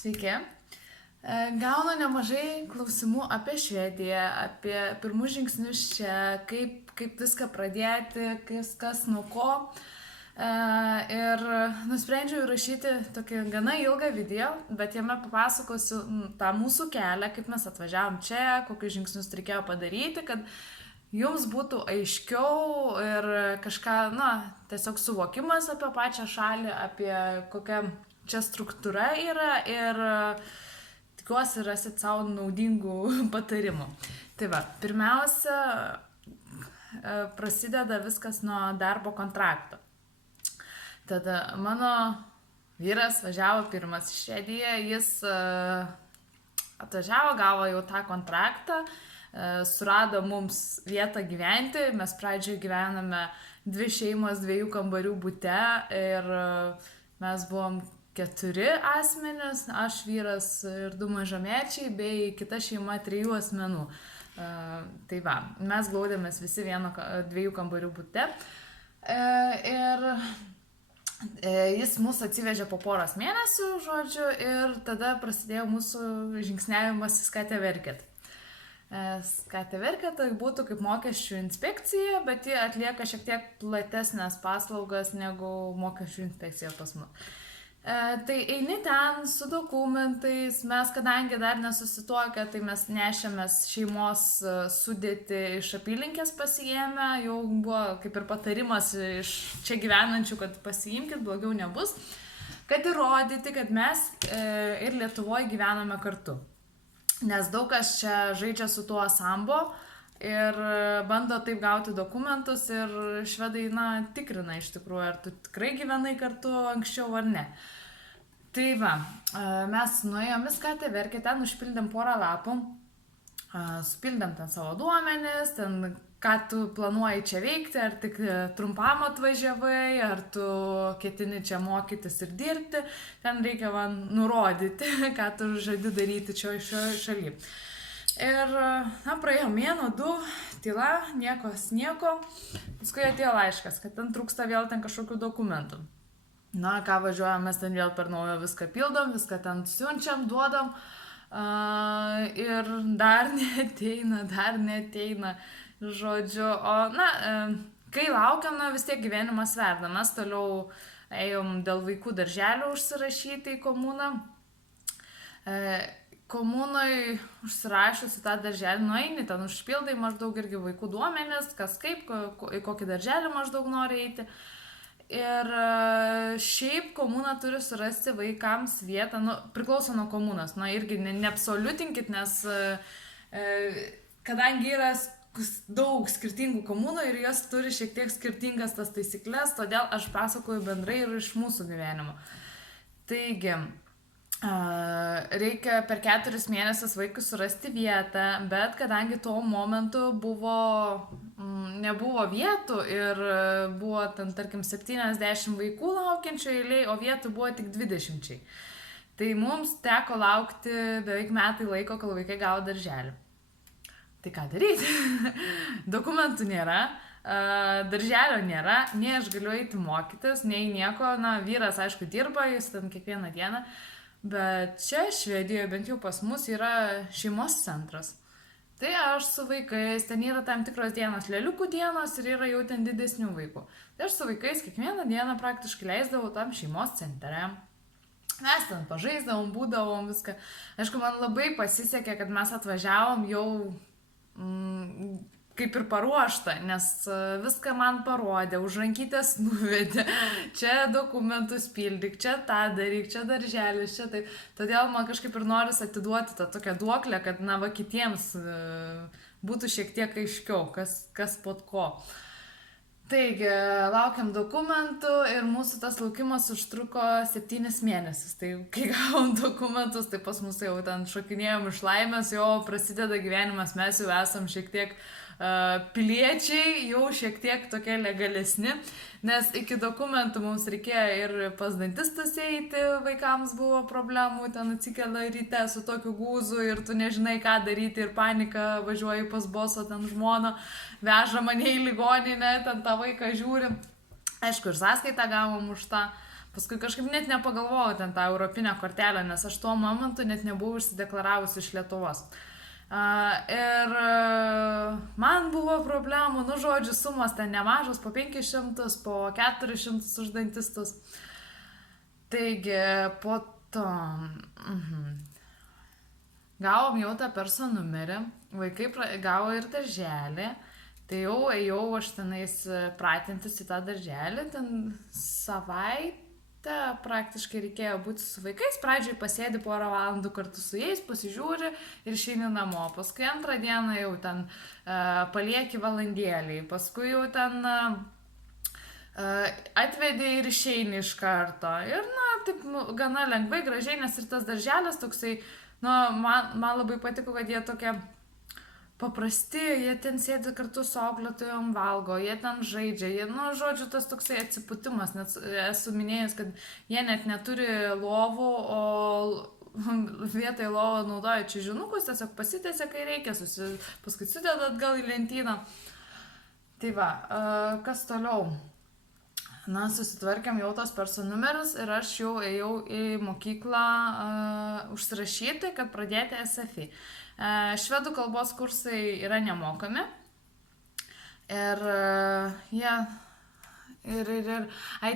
Sveiki. Gaunu nemažai klausimų apie Švediją, apie pirmus žingsnius čia, kaip viską pradėti, kas nuo ko. Ir nusprendžiau įrašyti tokį gana ilgą video, bet jame papasakosiu tą mūsų kelią, kaip mes atvažiavom čia, kokius žingsnius reikėjo padaryti, kad jums būtų aiškiau ir kažką, tiesiog suvokimas apie pačią šalį, apie kokią čia struktūra yra ir tikiuosi rasit savo naudingų patarimų. Tai va, pirmiausia, prasideda viskas nuo darbo kontrakto. Tada mano vyras važiavo pirmas į Švediją, jis atvažiavo, gavo jau tą kontraktą, surado mums vietą gyventi, mes pradžioje gyvename 2 šeimos 2 kambarių bute ir mes buvom 4 asmenys, aš, vyras ir 2 mažamečiai, bei kita šeima 3 asmenų. Tai va, mes glaudėmės visi 2 kambarių bute ir jis mus atsivežė po poros mėnesių, žodžiu, ir tada prasidėjo mūsų žingsniavimas į Skatteverket. Skatteverket tai būtų kaip mokesčių inspekcija, bet ji atlieka šiek tiek platesnės paslaugas negu mokesčių inspekcija pas mus. Tai eini ten su dokumentais, mes kadangi dar nesusituokę, tai mes nešėmės šeimos sudėti iš apylinkės pasiėmę, jau buvo kaip ir patarimas iš čia gyvenančių, kad pasiimkit, blogiau nebus, kad įrodyti, kad mes ir Lietuvoje gyvename kartu. Nes daug kas čia žaidžia su tuo sambo ir bando taip gauti dokumentus ir švedai, tikrina iš tikrųjų, ar tu tikrai gyvenai kartu anksčiau ar ne. Tai va, mes nuėjom į Skatteverket, ten užpildėm porą lapų, supildėm ten savo duomenis, ten ką tu planuoji čia veikti, ar tik trumpam atvažiavai, ar tu ketini čia mokytis ir dirbti, ten reikia nurodyti, ką tu žadi daryti šioje šalyje. Ir, praėjo mėnuo, 2, tyla, nieko, paskui atėjo laiškas, kad ten trūksta vėl ten kažkokių dokumentų. Ką važiuojam, mes ten vėl per naujo viską pildom, viską ten siunčiam, duodam ir dar neateina, žodžiu. Kai laukiam, vis tiek gyvenimas verda, mes toliau ėjom dėl vaikų darželio užsirašyti į komuną. Komunoj užsirašiusi tą darželį, nueini, ten užpildai maždaug irgi vaikų duomenis, kas kaip, į kokį darželį maždaug nori eiti. Ir šiaip komuna turi surasti vaikams vietą, priklauso nuo komunos, irgi neabsoliutinkit, nes kadangi yra daug skirtingų komunų ir jos turi šiek tiek skirtingas tas taisyklės, todėl aš pasakoju bendrai ir iš mūsų gyvenimo. Taigi, reikia per 4 mėnesius vaikui surasti vietą, bet kadangi tuo momentu nebuvo vietų ir buvo ten, tarkim, 70 vaikų laukiančių eilėj, o vietų buvo tik 20. Tai mums teko laukti beveik metai laiko, kol vaikai gavo darželį. Tai ką daryti? Dokumentų nėra, darželio nėra, nei aš galiu eiti mokytis, nei nieko. Vyras, aišku, dirba, jis ten kiekvieną dieną. Bet čia Švedijoje, bent jau pas mus, yra šeimos centras. Tai aš su vaikais, ten yra tam tikros dienos, lėliukų dienos ir yra jau ten didesnių vaikų. Tai aš su vaikais kiekvieną dieną praktiškai leisdavau tam šeimos centre. Mes ten pažaisdavom, būdavom viską. Aišku, man labai pasisekė, kad mes atvažiavom jau kaip ir paruošta, nes viską man parodė, už rankytės nuvedė, čia dokumentus pildyk, čia tą daryk, čia darželis, čia taip. Todėl man kažkaip ir noris atiduoti tą tokią duoklę, kad kitiems būtų šiek tiek aiškiau, kas pod ko. Taigi, laukiam dokumentų ir mūsų tas laukimas užtruko 7 mėnesius. Tai kai gavom dokumentus, tai pas mus jau ten šokinėjom iš laimės, jau prasideda gyvenimas, mes jau esam šiek tiek piliečiai, jau šiek tiek tokie legalesni, nes iki dokumentų mums reikėjo ir pas dantistus eiti, vaikams buvo problemų, ten atsikelia ryte su tokiu gūzu ir tu nežinai ką daryti ir panika, važiuoji pas boso, ten žmona, veža mane į ligoninę, ten tą vaiką žiūri. Aišku, ir sąskaitą gavom už tą. Paskui kažkaip net nepagalvojau ten tą europinę kortelę, nes aš tuo momentu net nebuvau išsideklaravusi iš Lietuvos. Ir man buvo problemų, nu žodžiu, sumos ten nemažos, po 500, po 400 už dantistus. Taigi, po to gavom jau tą perso numerį, vaikai gavo ir darželį, tai jau ėjau aš tenais pratintis į tą darželį, ten savaitę praktiškai reikėjo būti su vaikais, pradžiai pasėdi porą valandų kartu su jais, pasižiūri ir išeini namo, paskui antrą dieną jau ten palieki valandėlį, paskui jau ten atvedė ir išeini iš karto ir, na, taip gana lengvai, gražiai, nes ir tas darželis toksai, na, man labai patiko, kad jie tokie paprasti, jie ten sėdi kartu su auklėtojom, valgo, jie ten žaidžia, jie, nu, žodžiu, tas toksai atsipūtimas, nes esu minėjęs, kad jie net neturi lovų, o vietoj lovo naudoja čiužinukus, tiesiog pasitėsia, kai reikia, paskui sudeda atgal į lentyną. Tai va, kas toliau? Na, susitvarkėm jau tos perso numerius ir aš jau ėjau į mokyklą užsirašyti, kad pradėti SFI. Švedų kalbos kursai yra nemokami ir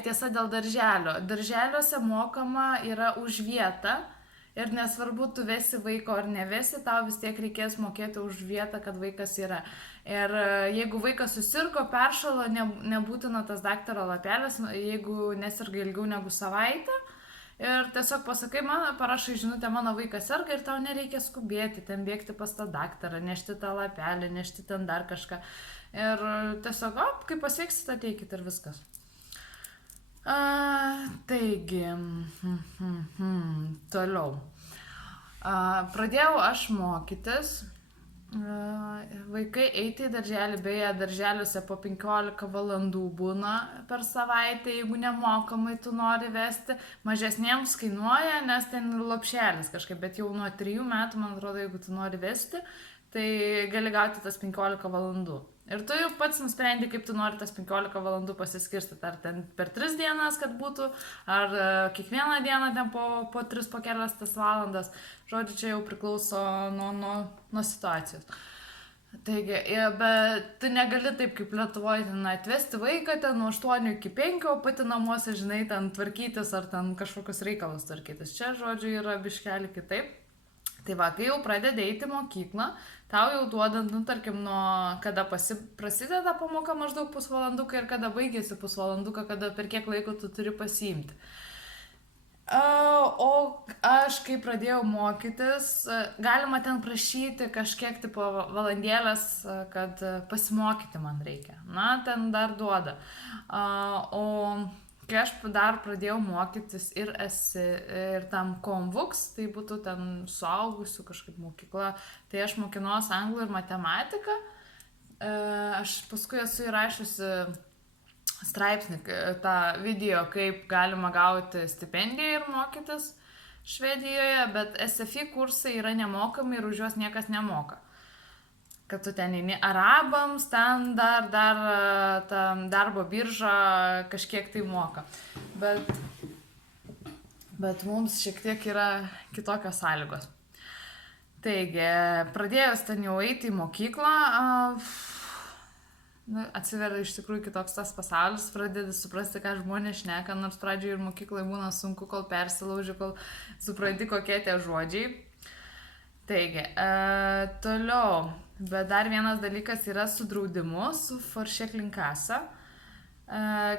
tiesa dėl darželio. Darželiuose mokama yra už vietą ir nesvarbu, tu vesi vaiko ar nevesi, tau vis tiek reikės mokėti už vietą, kad vaikas yra. Ir jeigu vaikas susirgo, peršalo, nebūtina tas daktaro lapelis, jeigu nesirga ilgiau negu savaitę. Ir tiesiog pasakai, parašai žinutę, mano vaikas serga ir tau nereikia skubėti, ten bėgti pas tą daktarą, nešti tą lapelį, nešti ten dar kažką. Ir tiesiog, kai pasveiksit, ateikit ir viskas. Taigi, toliau. Pradėjau aš mokytis. Vaikai eiti į darželį, beje, darželiuose po 15 valandų būna per savaitę, jeigu nemokamai tu nori vesti, mažesniems kainuoja, nes ten lopšelis kažkaip, bet jau nuo 3 metų, man atrodo, jeigu tu nori vesti, tai gali gauti tas 15 valandų. Ir tu jau pats nusprendi, kaip tu nori tas 15 valandų pasiskirstyti, ar ten per 3 dienas, kad būtų, ar kiekvieną dieną ten po 3, po kelias tas valandas. Žodžiu, čia jau priklauso nuo situacijos. Taigi, bet tu negali taip kaip Lietuvoje ten atvesti vaiką ten nuo 8 iki 5, o pati namuose, žinai, ten tvarkytis ar ten kažkokius reikalus tvarkytis. Čia, žodžiu, yra biškelį kitaip. Tai va, kai jau pradedi eiti mokyklą, tau jau duodant, nu, tarkim, nuo kada prasideda pamoka maždaug pusvalanduką ir kada baigėsi pusvalanduką, kada per kiek laiko tu turi pasiimti. O aš, kai pradėjau mokytis, galima ten prašyti kažkiek tipo valandėlės, kad pasimokyti man reikia. Na, ten dar duoda. O kai aš dar pradėjau mokytis ir tam Konvuks, tai būtų ten suaugusių kažkaip mokykla, tai aš mokinuos anglų ir matematiką. Aš paskui esu įrašiusi straipsnį, tą video, kaip galima gauti stipendiją ir mokytis Švedijoje, bet SFI kursai yra nemokami ir už juos niekas nemoka. Kad tu ten eini arabams, ten dar ta darbo birža kažkiek tai moka. Bet mums šiek tiek yra kitokios sąlygos. Taigi, pradėjus ten jau eiti į mokyklą, atsiveria iš tikrųjų kitoks tas pasaulis, pradedi suprasti, ką žmonės šneka, nors pradžioje ir mokykloje būna sunku, kol persilauži, kol supranti, kokie tie žodžiai. Taigi, toliau, bet dar vienas dalykas yra su draudimu, su Forsikringskassa,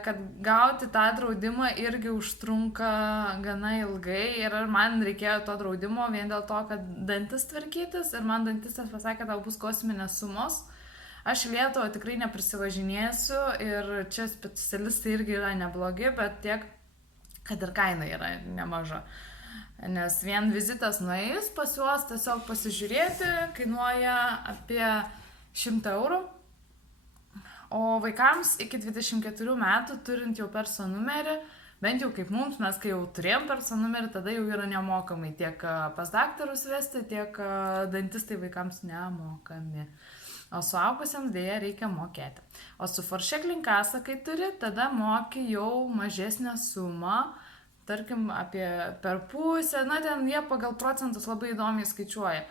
kad gauti tą draudimą irgi užtrunka gana ilgai ir man reikėjo to draudimo vien dėl to, kad dantis tvarkytis ir man dantistas pasakė, kad tau bus kosminės sumos. Aš į Lietuvą tikrai neprisivažinėsiu ir čia specialistai irgi yra neblogi, bet tiek, kad ir kaina yra nemaža. Nes vien vizitas nuėjus pas juos tiesiog pasižiūrėti kainuoja apie 100 eurų. O vaikams iki 24 metų turint jau perso numerį, bent jau kaip mums, mes kai jau turėjom perso numerį, tada jau yra nemokamai tiek pas daktarus vesti, tiek dantistai vaikams nemokami. O suaugusiems dėja reikia mokėti. O su Forsikringskassa, kai turi, tada moki jau mažesnę sumą, tarkim, apie per pusę, na, ten jie pagal procentus labai įdomiai skaičiuoja.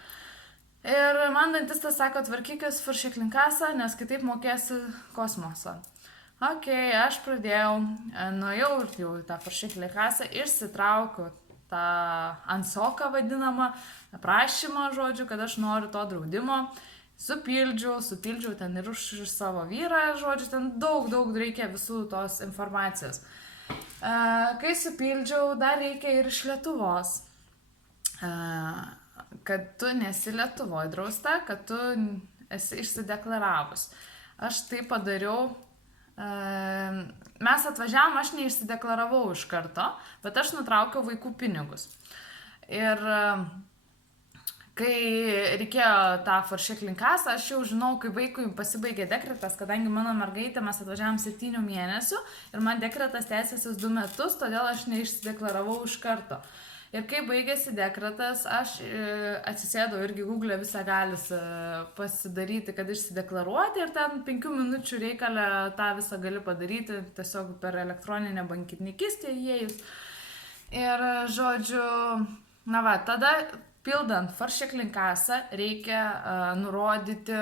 Ir man dantistas sako, tvarkykis faršiklinkasą, nes kitaip mokėsi kosmosą. Ok, aš pradėjau, nuėjau jau į tą faršiklinkasą, išsitraukiu tą ansoką vadinamą, prašymą, žodžiu, kad aš noriu to draudimo. Supildžiau ten ir už savo vyrą, žodžiu, ten daug reikia visų tos informacijos. Kai supildžiau, dar reikia ir iš Lietuvos, kad tu nesi Lietuvoje drausta, kad tu esi išsideklaravus. Aš tai padariau, mes atvažiavom, aš neišsideklaravau iš karto, bet aš nutraukiau vaikų pinigus. Ir kai reikėjo tą faršiklinkasą, aš jau žinau, kai vaikui pasibaigė dekretas, kadangi mano mergaitė, mes atvažiavom 7 mėnesių ir man dekretas tęsiasi 2 metus, todėl aš neišsideklaravau iš karto. Ir kai baigėsi dekretas, aš atsisėdau irgi Google visagalis pasidaryti, kad išsideklaruoti ir ten 5 minučių reikalę tą visą gali padaryti, tiesiog per elektroninę bankininkystę įėjus. Ir žodžiu, na va, tada pildant faršiklinkasą reikia nurodyti,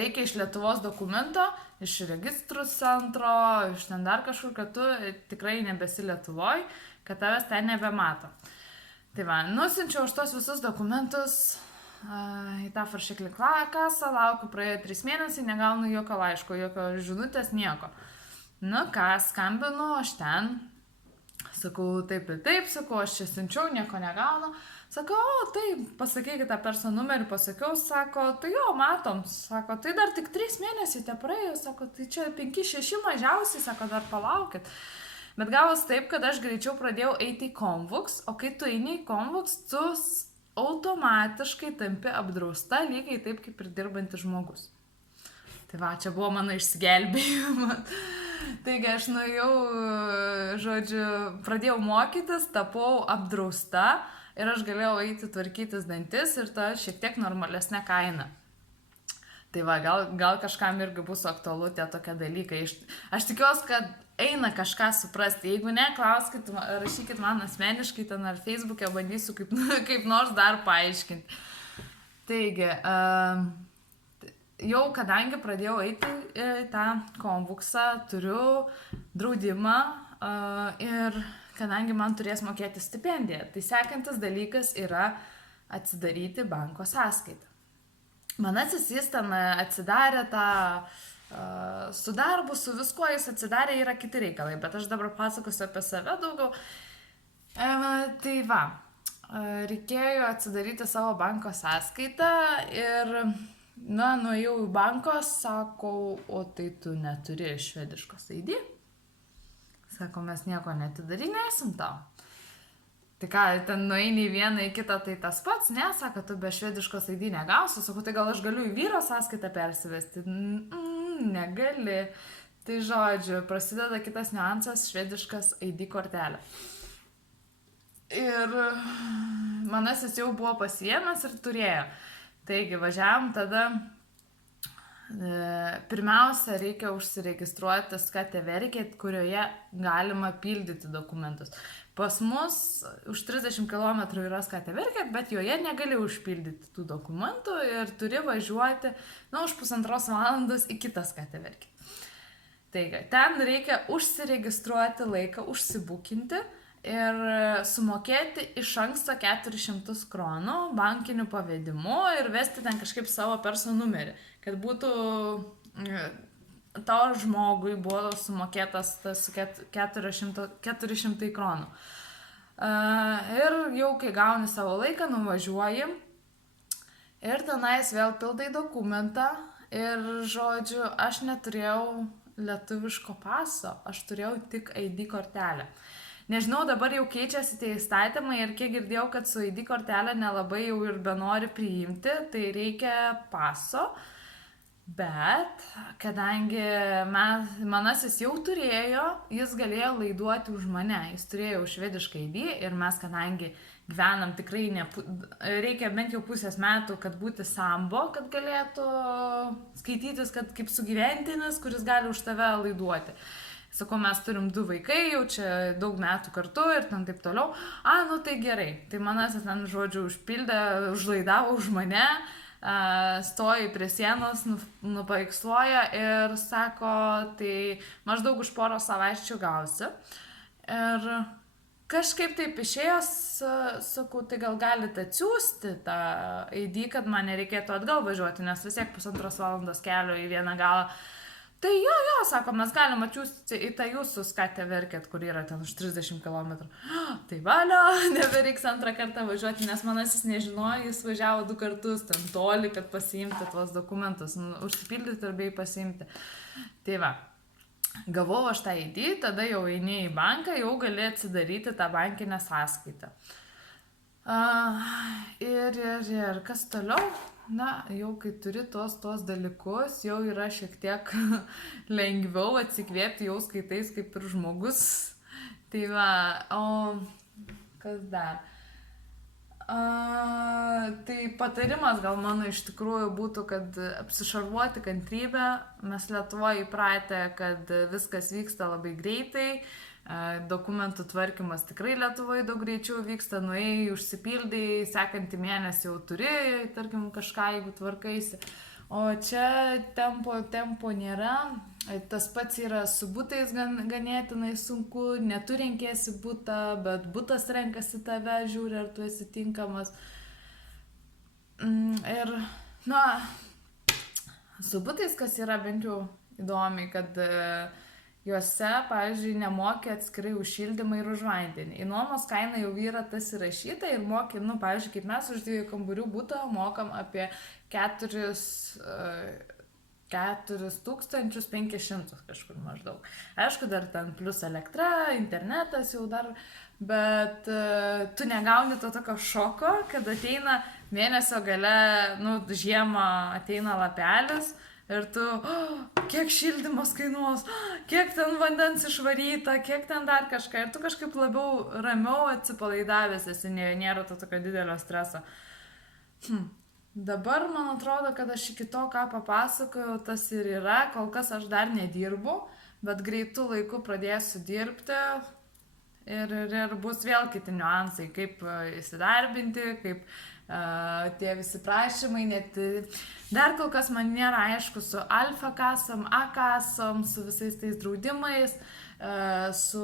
reikia iš Lietuvos dokumento, iš registrų centro, iš ten dar kažkur, kad tu tikrai nebesi Lietuvoj, kad tavęs ten nebemato. Tai va, nusinčiau už tos visus dokumentus į tą faršiklinkasą, laukiu, praėjo 3 mėnesiai, negaunu jokio laiško, jokio žinutės, nieko. Nu ką, skambinu, aš ten. Sakau, taip, sakau, aš čia siunčiau, nieko negaunu. Sako, o, taip, pasakykit tą perso numerį, pasakiau, sako, tai jo, matom. Sako, tai dar tik 3 mėnesiai te praėjo, sako, tai čia 5-6 mažiausiai, sako, dar palaukit. Bet gavos taip, kad aš greičiau pradėjau eiti į Komvuks, o kai tu eini į Komvuks, tu automatiškai tampi apdrausta, lygiai taip, kaip ir dirbantis žmogus. Tai va, čia buvo mano išsigelbėjimas. Taigi aš nuėjau, žodžiu, pradėjau mokytis, tapau apdrausta ir aš galėjau eiti tvarkytis dantis ir ta šiek tiek normalesnė kaina. Tai va, gal kažkam irgi bus aktualu tie tokie dalykai. Aš tikiuosi, kad eina kažką suprasti. Jeigu ne, klauskit, rašykit man asmeniškai ten ar Facebook'e, bandysiu kaip nors dar paaiškinti. Taigi, jau kadangi pradėjau eiti į tą Komvuksą, turiu draudimą ir kadangi man turės mokėti stipendiją, tai sekantis dalykas yra atsidaryti banko sąskaitą. Manasis jis ten atsidarė tą su darbu, su viskuo jis atsidarė, yra kiti reikalai, bet aš dabar pasakosiu apie save daugiau. Tai va, reikėjo atsidaryti savo banko sąskaitą ir nuėjau į banką, sakau, o tai tu neturi švediškos ID? Sako, mes nieko netidarinėsim tau. Tai ką, ten nueini į vieną, į kitą, tai tas pats, ne? Sako, tu be švediškos ID negausi. Sako, tai gal aš galiu į vyro sąskaitą persivesti? Negali. Tai žodžiu, prasideda kitas niuansas, švediškas ID kortelė. Ir manasis jau buvo pasiėmęs ir turėjo. Taigi, važiavam tada, pirmiausia, reikia užsiregistruoti Skateverket, kurioje galima pildyti dokumentus. Pas mus už 30 km yra Skateverket, bet joje negali užpildyti tų dokumentų ir turi važiuoti, už 1,5 valandos į kitą Skateverket. Taigi, ten reikia užsiregistruoti laiką, užsibukinti ir sumokėti iš anksto 400 kronų bankiniu pavedimu ir vesti ten kažkaip savo perso numerį, kad būtų to žmogui buvo sumokėtas tas 400 kronų. Ir jau kai gauni savo laiką, nuvažiuoji ir tenais vėl pildai dokumentą ir, žodžiu, aš neturėjau lietuviško paso, aš turėjau tik ID kortelę. Nežinau, dabar jau keičiasi tie įstatymai ir kiek girdėjau, kad su ID kortelė nelabai jau ir benori priimti, tai reikia paso. Bet kadangi manasis jau turėjo, jis galėjo laiduoti už mane, jis turėjo švedišką ID ir mes kadangi gyvenam tikrai reikia bent jau pusės metų, kad būti sambo, kad galėtų skaitytis, kad kaip sugyventinis, kuris gali už tave laiduoti. Sakau, mes turim 2 vaikai, jau čia daug metų kartu ir ten taip toliau. Nu tai gerai. Tai manasis ten, žodžiu, užpildė, užlaidavo už mane, stoja prie sienos, nupaiksluoja ir sako, tai maždaug už porą savaičių gausi. Ir kažkaip taip išėjo, sakau, tai gal galite atsiųsti tą ID, kad man nereikėtų atgal važiuoti, nes vis tiek 1,5 valandos kelio į vieną galą. Tai jo, sako, mes galim atsiųsti į tą jūsų skatę verkėt, kur yra ten už 30 km. Tai valio, nebereiks antrą kartą važiuoti, nes manasis nežinojo, jis važiavo 2 kartus ten toli, kad pasiimti tuos dokumentus, užsipildyti ir bei pasiimti. Tai va. Gavau aš tą ID, tada jau eini į banką, jau gali atsidaryti tą bankinę sąskaitą. Ir kas toliau? Na, jau kai turi tuos dalykus, jau yra šiek tiek lengviau atsikvėpti, jau skaitais kaip ir žmogus. Tai va, o kas dar? Tai patarimas gal mano iš tikrųjų būtų, kad apsišarvuoti kantrybę. Mes Lietuvoje įpratę, kad viskas vyksta labai greitai, dokumentų tvarkymas tikrai Lietuvoje daug greičiau vyksta, nuėjai, užsipildai, sekantį mėnesį jau turi, tarkim, kažką, jeigu tvarkaisi. O čia tempo nėra. Tas pats yra su butais ganėtinai sunku, netu renkėsi butą, bet butas renkasi tave, žiūri, ar tu esi tinkamas. Ir, su butais, kas yra bent jau įdomiai, kad juose, pavyzdžiui, nemoki atskirai už šildymą ir už vandenį. Į nuomos kainą jau yra tas įrašyta ir moki, pavyzdžiui, kaip mes už 2 kambarių butą mokam apie 4500 kažkur maždaug. Aišku, dar ten plus elektra, internetas jau dar, bet tu negauni to tokio šoko, kad ateina mėnesio gale, žiemą ateina lapelis ir tu, kiek šildymas kainuos, kiek ten vandens išvaryta, kiek ten dar kažką. Ir tu kažkaip labiau ramiau atsipalaidavęs esi, nėra to tokio didelio streso. Dabar man atrodo, kad aš iki to, ką papasakojau, tas ir yra. Kol kas aš dar nedirbu, bet greitų laikų pradėsiu dirbti ir bus vėl kiti niuansai, kaip įsidarbinti, kaip tie visi prašymai, net dar kol kas man nėra aišku su alfa kasom, A kasom, su visais tais draudimais, su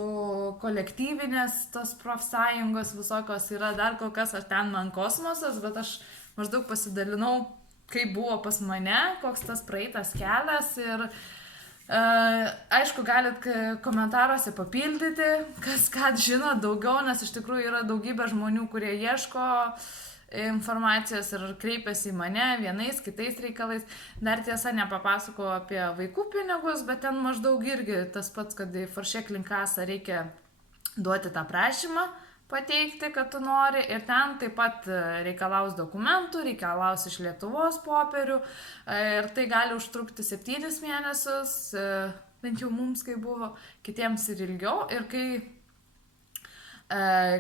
kolektyvinės tos profsąjungos visokios yra, dar kol kas aš ten man kosmosas, bet aš maždaug pasidalinau, kaip buvo pas mane, koks tas praeitas kelias ir aišku, galit komentaruose papildyti, kas ką žino daugiau, nes iš tikrųjų yra daugybė žmonių, kurie ieško informacijos ir kreipiasi į mane vienais, kitais reikalais. Dar tiesa, nepapasakau apie vaikų pinigus, bet ten maždaug irgi tas pats, kad į Foršek linkasą reikia duoti tą prašymą, pateikti, kad tu nori, ir ten taip pat reikalaus dokumentų, reikalaus iš Lietuvos popierių ir tai gali užtrukti 7 mėnesius, bent jau mums kai buvo, kitiems ir ilgiau. Ir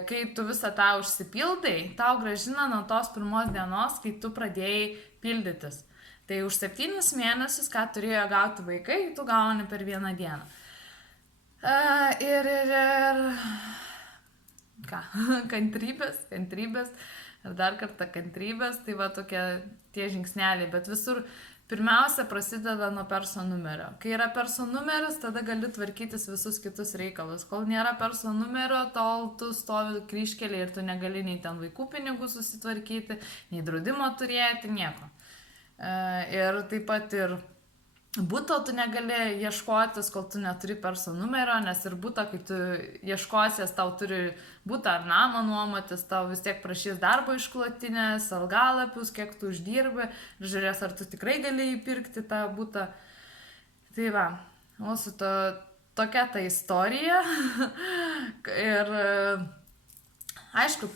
kai tu visą tą užsipildai, tau grąžina nuo tos pirmos dienos, kai tu pradėjai pildytis. Tai už 7 mėnesius, ką turėjo gauti vaikai, tu gauni per 1 dieną. Kantrybės ir dar kartą kantrybės, tai va tokie tie žingsneliai, bet visur pirmiausia prasideda nuo perso numerio. Kai yra perso numeris, tada gali tvarkytis visus kitus reikalus. Kol nėra perso numerio, tol tu stovi kryžkelėje ir tu negali nei ten vaikų pinigų susitvarkyti, nei draudimo turėti, nieko. Ir taip pat ir buto tu negali ieškotis, kol tu neturi perso numerio, nes ir buto, kai tu ieškosies, tau turi butą ar namą nuomotis, tau vis tiek prašys darbo išklotinės, algalapius, kiek tu uždirbi, ir žiūrės, ar tu tikrai gali įpirkti tą butą. Tai va, mūsų tokia ta istorija. Ir aišku,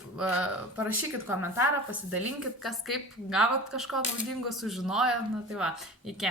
parašykit komentarą, pasidalinkit, kas kaip gavot kažko naudingo, sužinojo. Tai va, iki.